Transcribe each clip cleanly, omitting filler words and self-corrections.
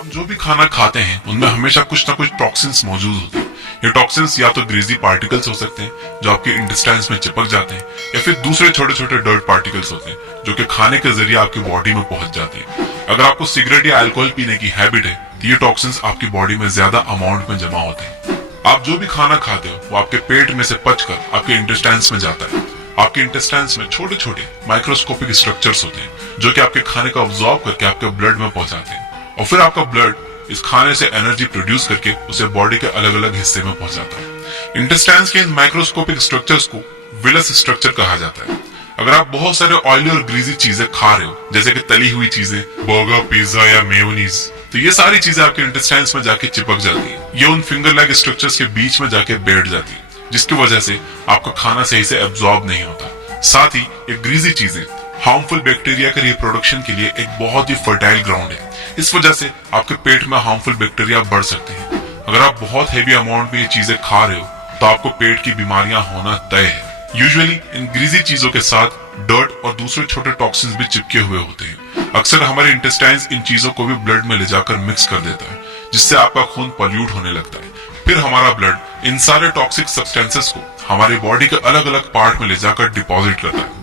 हम जो भी खाना खाते हैं उनमें हमेशा कुछ ना कुछ टॉक्सिन्स मौजूद होते हैं। ये टॉक्सिन्स या तो ग्रीजी पार्टिकल्स हो सकते हैं जो आपके इंटेस्टाइन्स में चिपक जाते हैं, या फिर दूसरे छोटे छोटे डर्ट पार्टिकल्स होते हैं जो कि खाने के जरिए आपकी बॉडी में पहुंच जाते हैं। अगर आपको सिगरेट या अल्कोहल पीने की हैबिट है तो ये टॉक्सिन्स आपकी बॉडी में ज्यादा अमाउंट में जमा होते हैं। आप जो भी खाना खाते हो वो आपके पेट में से पचकर आपके इंटेस्टाइन्स में जाता है। आपके इंटेस्टाइन्स में छोटे छोटे माइक्रोस्कोपिक स्ट्रक्चर्स होते हैं जो कि आपके खाने को ऑब्जॉर्व करके आपके ब्लड में पहुंचाते हैं, और फिर आपका ब्लड इस खाने से एनर्जी प्रोड्यूस करके उसे बॉडी के अलग अलग हिस्से में पहुंचाता है। इंटेस्टाइन्स के इन माइक्रोस्कोपिक स्ट्रक्चर्स को विलस स्ट्रक्चर कहा जाता है। अगर आप बहुत सारे ऑयली और ग्रीजी चीजें खा रहे हो, जैसे कि तली हुई चीजें, बर्गर, पिज्जा या मेयोनीज, तो ये सारी चीजें आपके इंटेस्टाइन्स में जाके चिपक जाती है। ये उन फिंगर लाइक स्ट्रक्चर्स के बीच में जाके बैठ जाती है, जिसकी वजह से आपका खाना सही से एब्जॉर्ब नहीं होता। साथ ही ये ग्रीजी चीजें हार्मफुल बैक्टीरिया के रिप्रोडक्शन के लिए एक बहुत ही फर्टाइल ग्राउंड है। इस वजह से आपके पेट में हार्मफुल बैक्टीरिया बढ़ सकते हैं। अगर आप बहुत हेवी अमाउंट में ये चीजें खा रहे हो तो आपको पेट की बीमारियां होना तय है। यूजुअली इन ग्रीजी चीजों के साथ डर्ट और दूसरे छोटे टॉक्सिन्स भी चिपके हुए होते हैं। अक्सर हमारे इंटेस्टाइन्स इन चीजों को भी ब्लड में ले जाकर मिक्स कर देता है, जिससे आपका खून पॉल्यूट होने लगता है। फिर हमारा ब्लड इन सारे टॉक्सिक सब्सटेंसेस को हमारी बॉडी के अलग अलग पार्ट में ले जाकर डिपॉजिट करता है।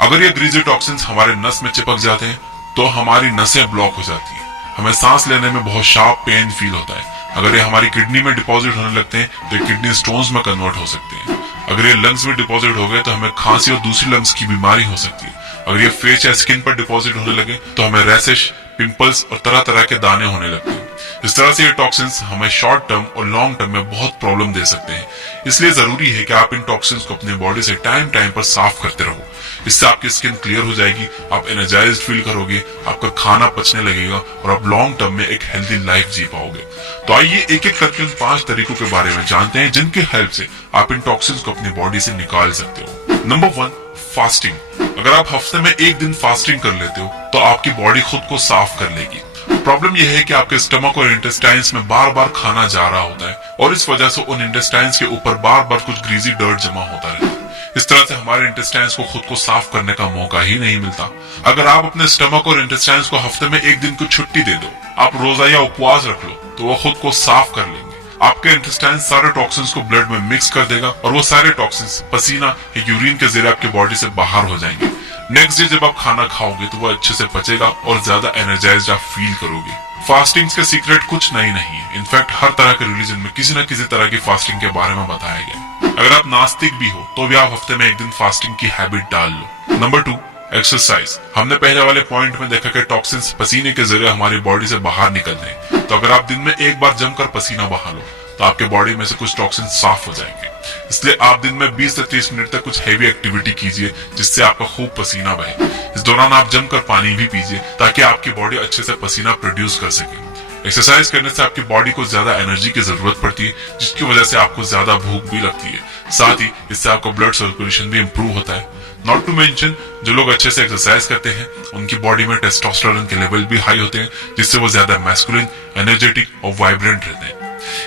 अगर ये ग्रीजी टॉक्सिन्स हमारे नस में चिपक जाते हैं तो हमारी नसें ब्लॉक हो जाती हैं। हमें सांस लेने में बहुत शार्प पेन फील होता है। अगर ये हमारी किडनी में डिपॉजिट होने लगते हैं तो ये किडनी स्टोन्स में कन्वर्ट हो सकते हैं। अगर ये लंग्स में डिपॉजिट हो गए तो हमें खांसी और दूसरी लंग्स की बीमारी हो सकती है। अगर ये फेस या स्किन पर डिपॉजिट होने लगे तो हमें रैशेस, पिंपल्स और तरह तरह के दाने होने लगते हैं। इस तरह से ये टॉक्सिन्स हमें शॉर्ट टर्म और लॉन्ग टर्म में बहुत प्रॉब्लम दे सकते हैं। इसलिए जरूरी है कि आप इन टॉक्सिन्स को अपनी बॉडी से टाइम टाइम पर साफ करते रहो। इससे आपकी स्किन क्लियर हो जाएगी, आप एनर्जाइज्ड फील करोगे, आपका खाना पचने लगेगा और आप लॉन्ग टर्म में एक हेल्दी लाइफ जी पाओगे। तो आइए एक एक करके उन 5 तरीकों के बारे में जानते हैं जिनकी हेल्प से आप इन टॉक्सिन्स को अपनी बॉडी से निकाल सकते हो। Number 1, fasting. अगर आप हफ्ते में एक दिन फास्टिंग कर लेते हो तो आपकी बॉडी खुद को साफ कर लेगी। प्रॉब्लम यह है कि आपके स्टमक और इंटेस्टाइन्स में बार बार खाना जा रहा होता है और इस वजह से उन इंटेस्टाइन्स के ऊपर बार बार कुछ ग्रीजी डर्ट जमा होता रहता है। इस तरह से हमारे इंटेस्टाइन्स को खुद को साफ करने का मौका ही नहीं मिलता। अगर आप अपने स्टमक और इंटेस्टाइन्स को हफ्ते में एक दिन को छुट्टी दे दो, आप रोजा या उपवास रख लो, तो वो खुद को साफ कर लेंगे। आपके इंटेस्टाइन्स सारे टॉक्सिन्स को ब्लड में मिक्स कर देगा और वो सारे टॉक्सिन्स पसीना या यूरिन के जरिए आपकी बॉडी से बाहर हो जाएंगे। नेक्स्ट डे जब आप खाना खाओगे तो वो अच्छे से पचेगा और ज्यादा एनर्जाइज्ड आप फील करोगे। फास्टिंग का सीक्रेट कुछ नहीं है। इनफैक्ट हर तरह के रिलीजन में किसी न किसी तरह की फास्टिंग के बारे में बताया गया। अगर आप नास्तिक भी हो तो भी आप हफ्ते में एक दिन फास्टिंग की हैबिट डाल लो। Number 2, exercise. हमने पहले वाले पॉइंट में देखा कि टॉक्सिन्स पसीने के जरिए हमारी बॉडी से बाहर निकलते हैं, तो अगर आप दिन में एक बार जमकर पसीना बहा लो तो आपके बॉडी में से कुछ टॉक्सिन्स साफ हो जाएंगे। इसलिए आप दिन में 20 से 30 मिनट तक कुछ हैवी एक्टिविटी कीजिए जिससे आपका खूब पसीना बहे। इस दौरान आप जमकर पानी भी पीजिए ताकि आपकी बॉडी अच्छे से पसीना प्रोड्यूस कर सके। एक्सरसाइज करने से आपकी बॉडी को ज्यादा एनर्जी की जरूरत पड़ती है, जिसकी वजह से आपको ज्यादा भूख भी लगती है। साथ ही इससे आपका ब्लड सर्कुलेशन भी इंप्रूव होता है। नॉट टू मेंशन, जो लोग अच्छे से एक्सरसाइज करते हैं उनकी बॉडी में टेस्टोस्टेरोन के लेवल भी हाई होते हैं, जिससे वो ज्यादा मैस्कुलिन, एनर्जेटिक और वाइब्रेंट रहते हैं।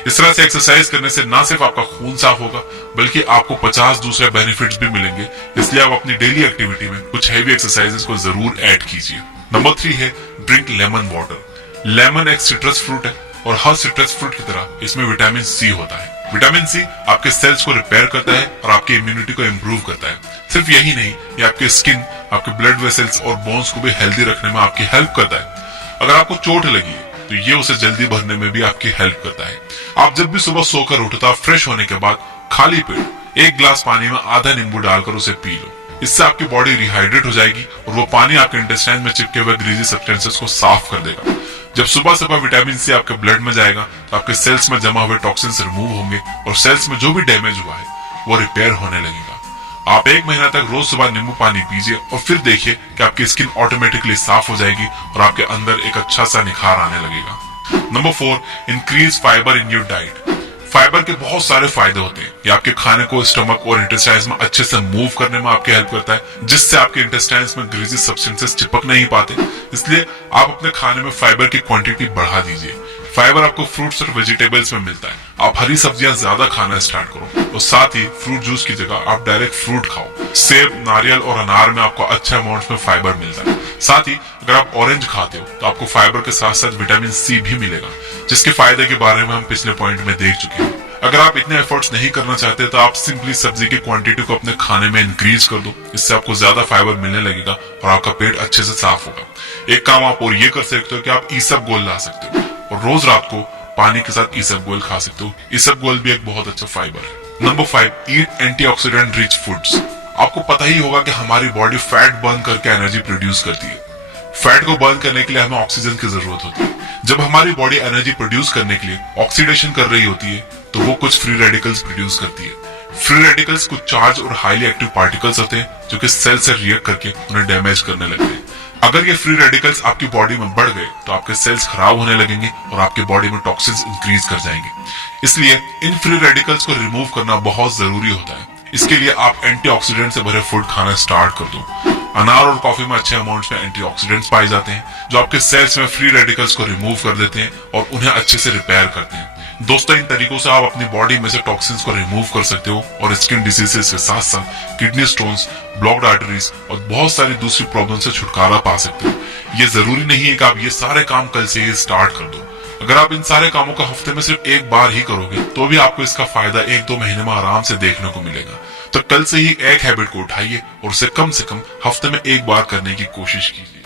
इस तरह से एक्सरसाइज करने से ना सिर्फ आपका खून साफ होगा बल्कि आपको 50 दूसरे बेनिफिट्स भी मिलेंगे। इसलिए आप अपनी डेली एक्टिविटी में कुछ हैवी एक्सरसाइजेस को जरूर ऐड कीजिए। नंबर 3 है ड्रिंक लेमन वाटर। लेमन एक सिट्रस फ्रूट है और हर सिट्रस फ्रूट की तरह इसमें विटामिन सी होता है। विटामिन सी आपके सेल्स को रिपेयर करता है और आपकी इम्यूनिटी को इम्प्रूव करता है। सिर्फ यही नहीं, ये आपके स्किन, आपके ब्लड वेसल्स और बोन्स को भी हेल्दी रखने में आपकी हेल्प करता है। अगर आपको चोट लगी है तो ये उसे जल्दी भरने में भी आपकी हेल्प करता है। आप जब भी सुबह सोकर उठो, आप फ्रेश होने के बाद खाली पेट 1 गिलास पानी में आधा नींबू डालकर उसे पी लो। इससे आपकी बॉडी रिहाइड्रेट हो जाएगी और वो पानी आपके इंटेस्टाइन में चिपके हुए ग्रीजी सब्सटेंसेस को साफ कर देगा। जब सुबह सुबह विटामिन सी आपके ब्लड में जाएगा तो आपके सेल्स में जमा हुए टॉक्सिन्स रिमूव होंगे और सेल्स में जो भी डैमेज हुआ है वो रिपेयर होने लगेगा। आप 1 महीना तक रोज सुबह नींबू पानी पीजिए और फिर देखिए कि आपकी स्किन ऑटोमेटिकली साफ हो जाएगी और आपके अंदर एक अच्छा सा निखार आने लगेगा। Number 4, increase fibre in your diet. Fibre के बहुत सारे फायदे होते हैं। ये आपके खाने को स्टमक और इंटेस्टाइन्स में अच्छे से मूव करने में आपकी हेल्प करता है, जिससे आपके इंटेस्टाइन्स में ग्रीजी सब्सटेंसेस चिपक नहीं पाते। इसलिए आप अपने खाने में फाइबर की क्वांटिटी बढ़ा दीजिए। फाइबर आपको फ्रूट्स और वेजिटेबल्स में मिलता है। आप हरी सब्जियां ज्यादा खाना स्टार्ट करो और साथ ही फ्रूट जूस की जगह आप डायरेक्ट फ्रूट खाओ। सेब, नारियल और अनार में आपको अच्छे अमाउंट में फाइबर मिलता है। साथ ही अगर आप ऑरेंज खाते हो तो आपको फाइबर के साथ साथ विटामिन सी भी मिलेगा, जिसके फायदे के बारे में हम पिछले पॉइंट में देख चुके हैं। अगर आप इतने एफर्ट्स नहीं करना चाहते तो आप सिंपली सब्जी की क्वांटिटी को अपने खाने में इंक्रीज कर दो। इससे आपको ज्यादा फाइबर मिलने लगेगा और आपका पेट अच्छे से साफ होगा। एक काम आप और ये कर सकते हो कि आप ईसबगोल ला सकते हो और रोज रात को पानी के साथ ईसबगोल खा सकते हो। ईसबगोल भी एक बहुत अच्छा फाइबर है। नंबर 5, ईट एंटीऑक्सीडेंट रिच फूड्स। आपको पता ही होगा कि हमारी बॉडी फैट बर्न करके एनर्जी प्रोड्यूस करती है। फैट को बर्न करने के लिए हमें ऑक्सीजन की जरूरत होती है। जब हमारी बॉडी एनर्जी प्रोड्यूस करने के लिए ऑक्सीडेशन कर रही होती है तो वो कुछ फ्री रेडिकल्स प्रोड्यूस करती है। फ्री रेडिकल्स कुछ चार्ज और हाईली एक्टिव पार्टिकल्स होते हैं जो कि सेल से रिएक्ट करके उन्हें डैमेज करने लगते हैं। अगर ये फ्री रेडिकल्स आपकी बॉडी में बढ़ गए तो आपके सेल्स खराब होने लगेंगे और आपकी बॉडी में टॉक्सिन्स इंक्रीज कर जाएंगे। इसलिए इन फ्री रेडिकल्स को रिमूव करना बहुत जरूरी होता है। इसके लिए आप एंटीऑक्सीडेंट से भरे फूड खाना स्टार्ट कर दो। अनार और कॉफी में अच्छे अमाउंट में एंटीऑक्सीडेंट्स पाए जाते हैं जो आपके सेल्स में फ्री रेडिकल्स को रिमूव कर देते हैं और उन्हें अच्छे से रिपेयर करते हैं। दोस्तों, इन तरीकों से आप अपनी बॉडी में से टॉक्सिन्स को रिमूव कर सकते हो और स्किन डिसीजेस के साथ साथ किडनी स्टोन्स, ब्लॉक्ड आर्टरीज और बहुत सारी दूसरी प्रॉब्लम से छुटकारा पा सकते हो। ये जरूरी नहीं है कि आप ये सारे काम कल से ही स्टार्ट कर दो। अगर आप इन सारे कामों को हफ्ते में सिर्फ एक बार ही करोगे तो भी आपको इसका फायदा 1-2 महीने में आराम से देखने को मिलेगा। तो कल से ही एक हैबिट को उठाइए और उसे कम से कम हफ्ते में एक बार करने की कोशिश कीजिए।